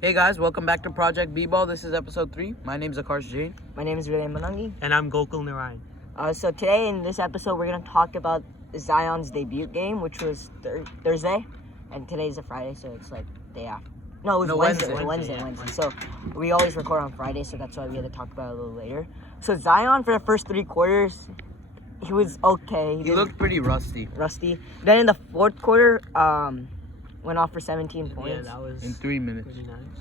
Hey guys, welcome back to Project B-Ball. This is episode 3. My name is Akarsh Jain. My name is Riley Manangi. And I'm Gokul Narayan. So today in this episode, we're going to talk about Zion's debut game, which was Thursday. And today's a Friday, so it's like day after. No, it was Wednesday. Wednesday. So we always record on Friday, so that's why we had to talk about it a little later. So Zion, for the first 3 quarters, he was okay. He looked pretty rusty. Then in the fourth quarter, went off for 17 points. Yeah, that was in 3 minutes.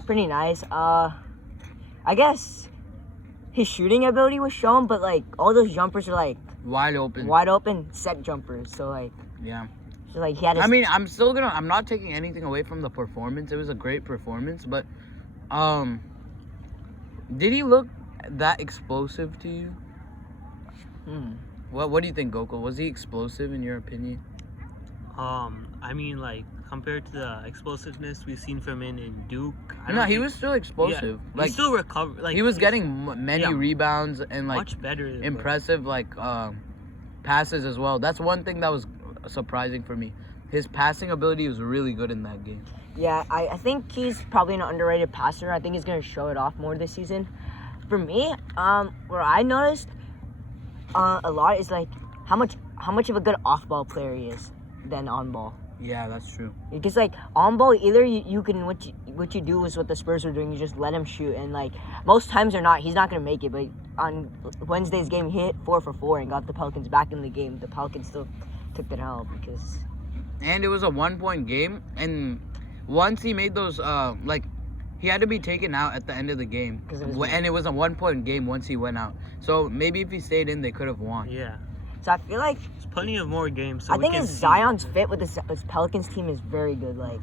pretty nice. I guess his shooting ability was shown, but like all those jumpers are like Wide open. set jumpers. So like, Yeah. so like he had. I'm not taking anything away from the performance. It was a great performance, but did he look that explosive to you? What do you think, Gokul? Was he explosive in your opinion? I mean, like, compared to the explosiveness we've seen from him in Duke. He was still explosive. Yeah, he still recovered. Like, he was getting many rebounds and like much better. impressive passes as well. That's one thing that was surprising for me. His passing ability was really good in that game. Yeah, I think he's probably an underrated passer. I think he's gonna show it off more this season. For me, where I noticed a lot is like how much of a good off-ball player he is than on-ball. Yeah, that's true. Because like on ball, either you can what you do is what the Spurs are doing. You just let him shoot, and like most times or not, he's not gonna make it. But on Wednesday's game, he hit 4 for 4 and got the Pelicans back in the game. The Pelicans still took the L because. And it was a 1-point game, and once he made those he had to be taken out at the end of the game, and it was a 1-point game once he went out. So maybe if he stayed in, they could have won. Yeah. So I feel like there's plenty of more games. So I think Zion's fit with this Pelicans team is very good. Like,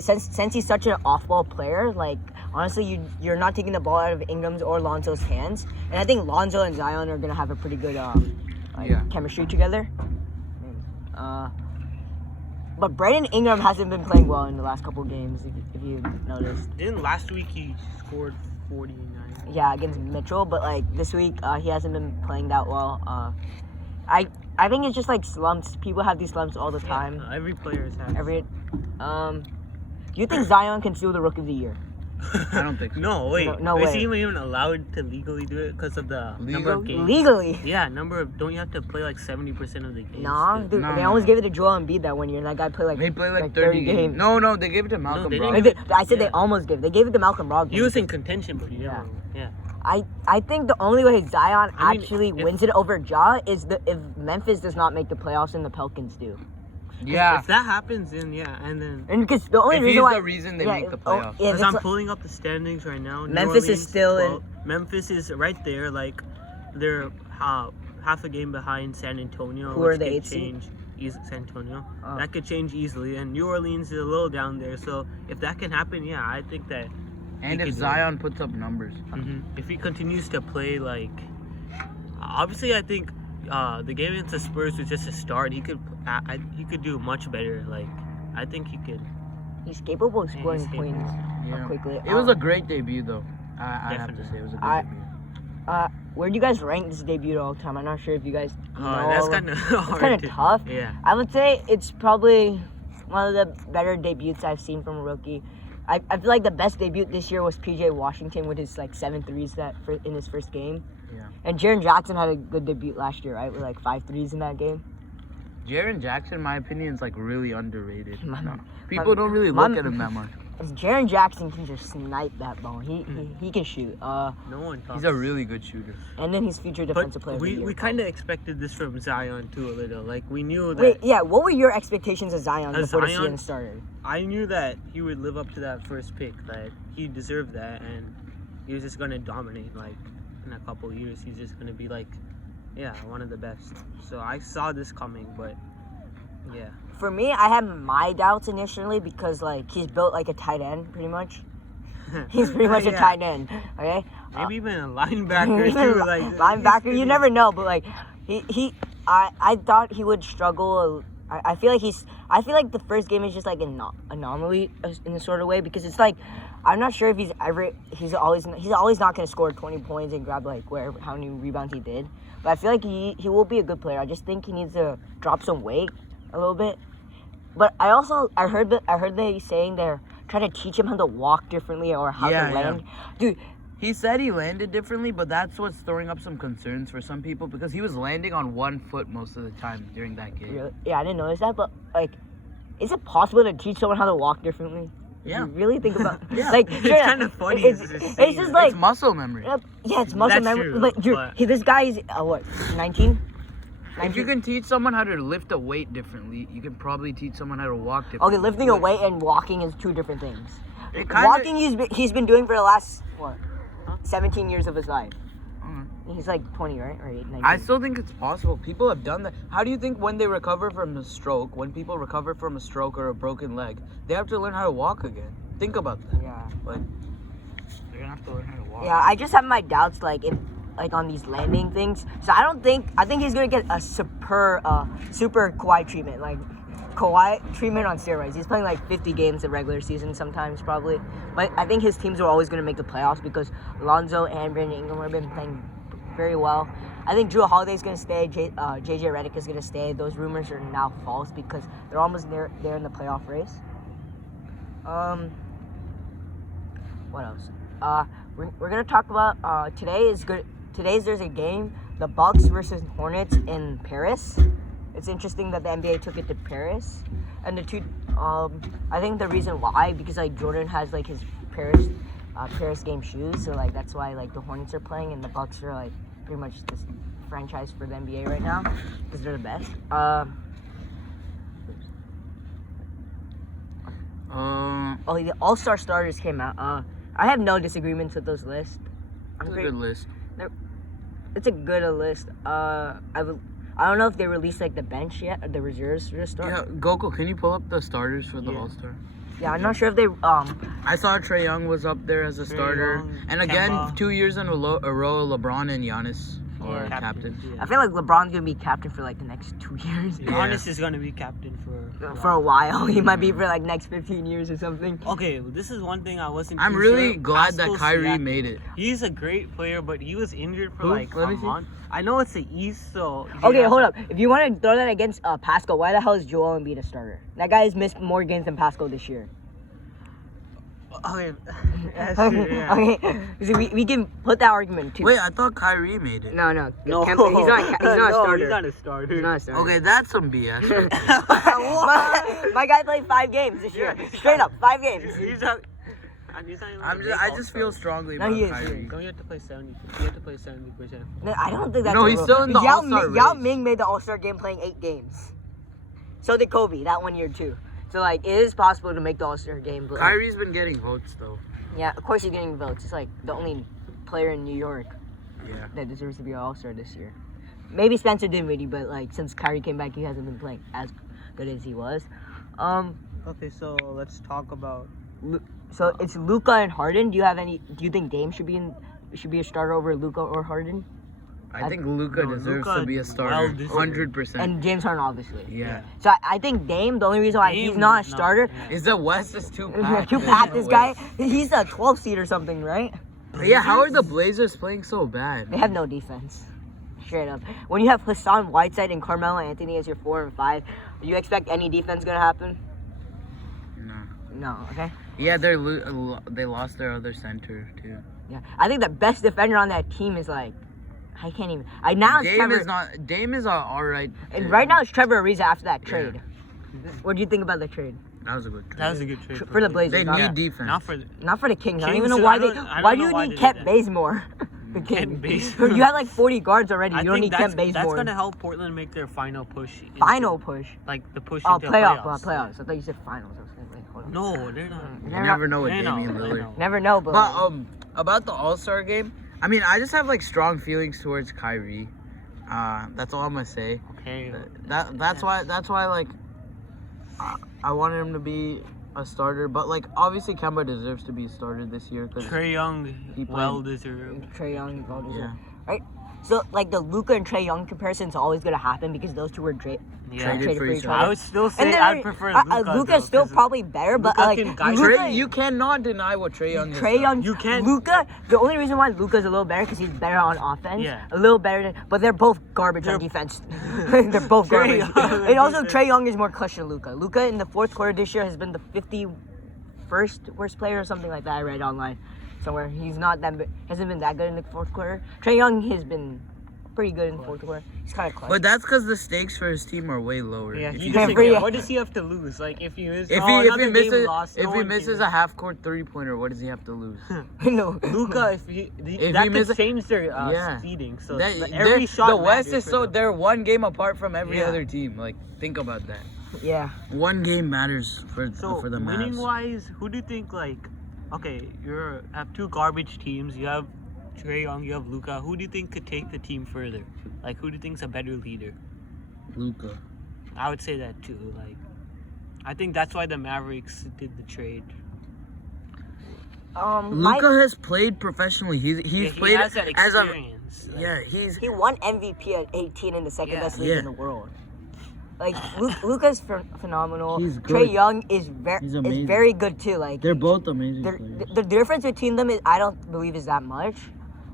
since he's such an off-ball player, like honestly, you're not taking the ball out of Ingram's or Lonzo's hands, and I think Lonzo and Zion are gonna have a pretty good chemistry together. But Brandon Ingram hasn't been playing well in the last couple of games, if you noticed. Didn't last week he scored 49? Yeah, against Mitchell, but like this week he hasn't been playing that well. I think it's just like slumps. People have these slumps all the time. Yeah, every player has. Do you think Zion can steal the Rookie of the Year? I don't think so. No, wait. No Is way. he even allowed to legally do it because of the number of games? Legally? Yeah, don't you have to play like 70% of the games? Nah, dude, they almost gave it to Joel Embiid that 1 year, and that guy played He played like 30 games. No, they gave it to Malcolm they Brogdon. didn't. I said they almost gave. They gave it to Malcolm Brogdon. He was in contention, but yeah. I think the only way Zion actually wins it over Ja is if Memphis does not make the playoffs and the Pelicans do. Yeah. If that happens, then And because the only reason why the reason they make the playoffs. Because I'm pulling up the standings right now. Memphis is still in. Memphis is right there, like they're half a game behind San Antonio. Who are the 8th seed? San Antonio. Oh. That could change easily, and New Orleans is a little down there. So if that can happen, yeah, I think that. And if Zion puts up numbers. If he continues to play like, obviously I think the game against the Spurs was just a start. He could do much better. Like I think he could. He's capable of scoring points quickly. It was a great debut, though. I have to say it was a good debut. Where do you guys rank this debut all the time? I'm not sure if you guys know. That's kind of hard. It's kind of tough. Yeah. I would say it's probably one of the better debuts I've seen from a rookie. I feel like the best debut this year was PJ Washington with his like 7 threes in his first game. Yeah. And Jaren Jackson had a good debut last year, right? With like 5 threes in that game. Jaren Jackson, in my opinion, is like really underrated. People don't really look at him that much. Jaren Jackson can just snipe that ball. He can shoot. No one talks. He's a really good shooter. And then he's future defensive player of the year. We kind of expected this from Zion too a little. Like we knew that. Wait, yeah. What were your expectations of Zion before the season started? I knew that he would live up to that first pick. That he deserved that, and he was just gonna dominate. Like in a couple of years, he's just gonna be like, one of the best. So I saw this coming, but yeah. For me, I had my doubts initially because like he's built like a tight end, pretty much. He's pretty much a tight end. Okay. Maybe even a linebacker too. Like linebacker, you never know. But like I thought he would struggle. I feel like the first game is just like an anomaly in a sort of way because it's like I'm not sure if he's always not going to score 20 points and grab like how many rebounds he did. But I feel like he will be a good player. I just think he needs to drop some weight a little bit. But I heard they saying they're try to teach him how to walk differently or how Yeah, to yeah. land. Dude, He said he landed differently, but that's what's throwing up some concerns for some people because he was landing on one foot most of the time during that game. really, yeah, I didn't notice that, but like, is it possible to teach someone how to walk differently? Yeah. You really think about Yeah. like It's straight up, kinda funny It's, to just it's say just that. like It's muscle memory. yeah, it's muscle That's memory. true, But this guy is what 19? If you can teach someone how to lift a weight differently, you can probably teach someone how to walk differently. Okay, lifting a weight and walking is two different things. It kinda- Walking he's been doing for the last what 17 years of his life. Alright. He's like 20, right? Or 19. I still think it's possible. People have done that. How do you think when they recover from a stroke, when people recover from a stroke or a broken leg, they have to learn how to walk again? Think about that. Yeah. Like, they're gonna have to learn how to walk. Yeah, I just have my doubts like on these landing things. So I think he's gonna get a super Kawhi treatment, like Kawhi treatment on steroids. He's playing like 50 games in regular season sometimes probably, but I think his teams are always gonna make the playoffs because Lonzo and Brandon Ingram have been playing very well. I think Drew Holiday's gonna stay. JJ Redick is gonna stay. Those rumors are now false because they're almost there in the playoff race. What else? We're gonna talk about today is good. Today's there's a game, the Bucks versus Hornets in Paris. It's interesting that the NBA took it to Paris, and the two. I think the reason why because like Jordan has like his Paris game shoes, so like that's why like the Hornets are playing and the Bucks are like pretty much this franchise for the NBA right now because they're the best. Oh, the All-Star starters came out. I have no disagreements with those lists. It's a good list. It's a good list. I don't know if they released like the bench yet or the reserves for the start. Yeah, Goku, can you pull up the starters for the Yeah. All-Star? Yeah, I'm not sure if they I saw Trae Young was up there as a starter. Young, And again, Kemba. 2 years in a row, LeBron and Giannis are Yeah. captains. I feel like LeBron's gonna be captain for like the next 2 years. Yeah. Giannis is gonna be captain for For a while, he might be for like next 15 years or something. Okay, this is one thing I wasn't. I'm too really sure. glad that Pascal Kyrie Siakam. made it. He's a great player, but he was injured for Who? like Let a me see. month. I know it's the East, so. Okay, hold up. If you want to throw that against Pascal, why the hell is Joel Embiid a starter? That guy has missed more games than Pascal this year. Okay, that's true. Yeah. Okay, so we can put that argument too. Wait, I thought Kyrie made it. No, No, he's not a no, starter. He's not a starter. He's not a starter. Okay, that's some BS. right there. my guy played 5 games this year. Straight up, 5 games. He's not. He's not even I just feel strongly No, about he is, Kyrie. Don't you have to play 70? You have to play 70%. No, I don't think that's No, a he's rule. still in the Yao All-Star Ming, Yao race. Ming made the All-Star game playing 8 games. So did Kobe that 1 year too. So like it is possible to make the All-Star game. But like, Kyrie's been getting votes though. yeah, of course he's getting votes. He's like the only player in New York Yeah. that deserves to be an All-Star this year. Maybe Spencer Dinwiddie, but like since Kyrie came back, he hasn't been playing as good as he was. Okay, so let's talk about. So it's Luka and Harden. Do you think Dame should be a starter over Luka or Harden? I think Luka No, deserves Luka to be a well starter. deserved. 100%. And James Harden, obviously. Yeah. So I think Dame. The only reason why he's Dame not a is not- starter. yeah. Is the West is too packed? Too packed. This guy. He's a 12 seed or something, right? Yeah, how are the Blazers playing so bad? They have no defense. Straight up. When you have Hassan Whiteside and Carmelo Anthony as your 4 and 5, do you expect any defense gonna happen? No. No. Okay. Yeah, they lost their other center too. Yeah. I think the best defender on that team is like. I can't even. Now it's Dame Trevor. is not. Dame is alright. And right now it's Trevor Ariza after that trade. What do you think about the trade? That was a good trade. That was a good trade For the Blazers. They not, need defense. Not for. not for the Kings. I don't Kings, even know why I they. don't- I don't Why do know you why need they Kent did that. Bazemore? The Kent Kings. Bazemore. You have like 40 guards already. I You don't think need Kent that's Bazemore. gonna help Portland make their final push. into- Final push. Like the push Oh, into playoffs. Playoffs. I thought you said finals. I was like, wait, hold on. No, they're not. You Never- never know with They know, Damian they Lillard. know. Never know, but. But about the All-Star game, I mean, I just have like strong feelings towards Kyrie. That's all I'm gonna say. Okay. That's why like I wanted him to be a starter, but like obviously Kemba deserves to be a starter this year because Trae Young, He played- well deserved. Trae Young. yeah. Right? So, like, the Luka and Trae Young comparison is always going to happen because those two were Yeah. Traded for each I other. would still And say then I'd prefer Luka. Luka's still probably better, but Luka like can guide Luka, Trae, you cannot deny what Trae Young is. Trae Young, You can't- Luka. The only reason why Luka's a little better because he's better on offense. Yeah. A little better, but they're both garbage on They're- defense. They're both Trae garbage. Young And also, defense. Trae Young is more clutch than Luka. Luka in the fourth quarter this year has been the 51st first worst player or something like that. I read online somewhere. He's not that hasn't been that good in the fourth quarter. Trae Young has been pretty good in the fourth quarter. He's kind of clutch. But that's because the stakes for his team are way lower. Yeah, If he you- doesn't Yeah. get, what does he have to lose? Like if he misses, if he misses a half court 3-pointer, what does he have to lose? No. Luka, if If that he could misses- change their Yeah. seeding. So That- every shot. the West matters is for so them. they're one game apart from every Yeah. other team. Like think about that. Yeah. One game matters for So the winning Mavs. wise, who do you think okay, you have two garbage teams. You have Trae Young, you have Luka. Who do you think could take the team further? Like who do you think's a better leader? Luka. I would say that too. Like I think that's why the Mavericks did the trade. Luka has played professionally. He's Yeah, played he has that as a experience. He won MVP at 18 in the second Yeah. best league Yeah. in the world. Like Luka's phenomenal. He's Trae good. Young is He's amazing. very good too. Like They're both amazing they're- players. the difference between them is I don't believe is that much.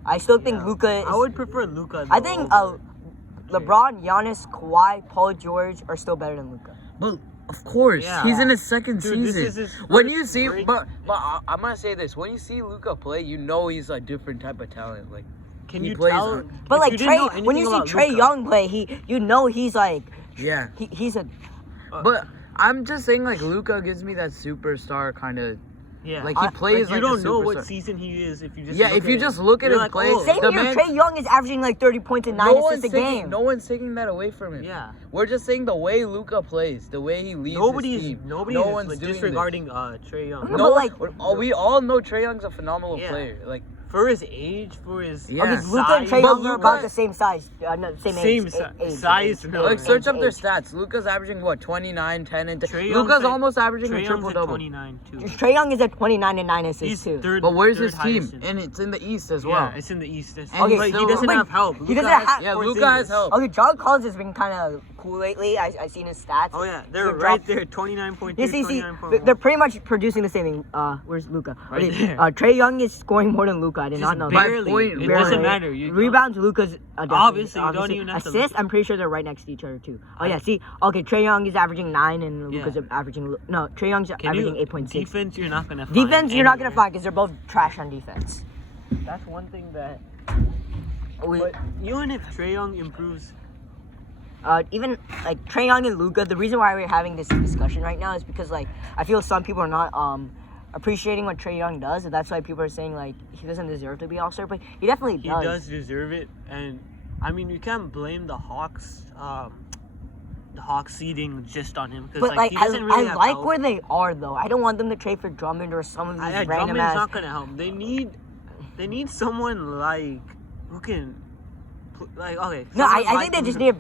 I still think Yeah. Luka is. I would prefer Luka. I think LeBron, Giannis, Kawhi, Paul George are still better than Luka. But of course, Yeah. he's in his second Dude, this season. is his When first you see, break. but I'm gonna say this: when you see Luka play, you know he's a different type of talent. Like Can he you plays tell? on- But if like you didn't know Trey, when you see anything Trae about Luka- Young play, you know he's like yeah. he's a. But I'm just saying, like Luka gives me that superstar kind of. Yeah, Like he plays you like don't a know superstar. what season he is if you just Yeah, look if you at just him. look at You're him like, play, oh, Same the here. man- Trae Young is averaging like 30 points and 9 assists a game. No one's taking that away from him. Yeah. We're just saying the way Luka plays, the way he leads Nobody's his team. nobody no is one's like, doing disregarding Trae Young. No, No, but, we all know Trae Young's a phenomenal Yeah. player. Like For his age, for his Yeah. Okay, Luka and size, Trae Young are Luka- about the same size. No, same age. size. No, like search up their age. stats. Luka's averaging what 29, 10, and 10. Trae Young's Luka's at- almost averaging Trae a Young's triple at double. 29 too. Trae Young is at 29 and 9 assists He's too. third. But where's third his team? highest in- And it's in the East as Yeah, well. it's in the East. That's- And but still- he doesn't but have help. he Luka doesn't has have- Yeah, Porzingis. Luka has help. Okay, John Collins has been kind of cool lately. I seen his stats. Oh yeah, they're He right dropped- there. 29.2, You see, 29.1. they're pretty much producing the same thing. Where's Luka? Right Okay, there. Trae Young is scoring more than Luka. I did Just not know that. barely. point, It barely. doesn't matter. You Rebounds, Luka's Obviously, you don't even have to assist. look. I'm pretty sure they're right next to each other too. Oh yeah, see, okay, Trae Young is averaging 9 and Luka's Yeah. averaging Trae Young's Can averaging you 8.6. defense? You're not gonna find Defense, you're not gonna anywhere. find because they're both trash on defense. That's one thing that. We, But even if Trae Young improves, even like Trae Young and Luka, the reason why we're having this discussion right now is because like I feel some people are not appreciating what Trae Young does, and that's why people are saying like he doesn't deserve to be All-Star, but he definitely he does. does deserve it, and I mean you can't blame the Hawks seeding just on him because But like, he doesn't really I have like help. where they are though. I don't want them to trade for Drummond or some of these random Drummond's ass. not gonna help. They need someone like who can like okay. No, someone I like think they just Luka. need a